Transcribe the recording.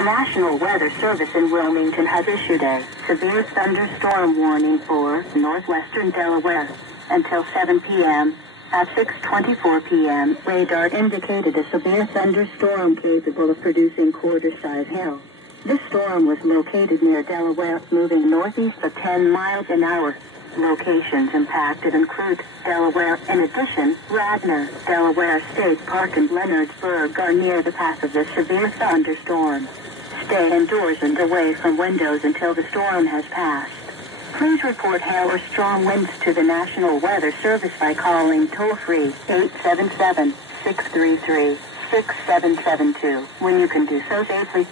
The National Weather Service in Wilmington has issued a severe thunderstorm warning for northwestern Delaware until 7 p.m. At 6:24 p.m., radar indicated a severe thunderstorm capable of producing quarter-size hail. This storm was located near Delaware, moving northeast at 10 miles an hour. Locations impacted include Delaware. In addition, Radnor, Delaware State Park and Leonardsburg are near the path of this severe thunderstorm. Stay indoors and away from windows until the storm has passed. Please report hail or strong winds to the National Weather Service by calling toll-free 877-633-6772 when you can do so safely.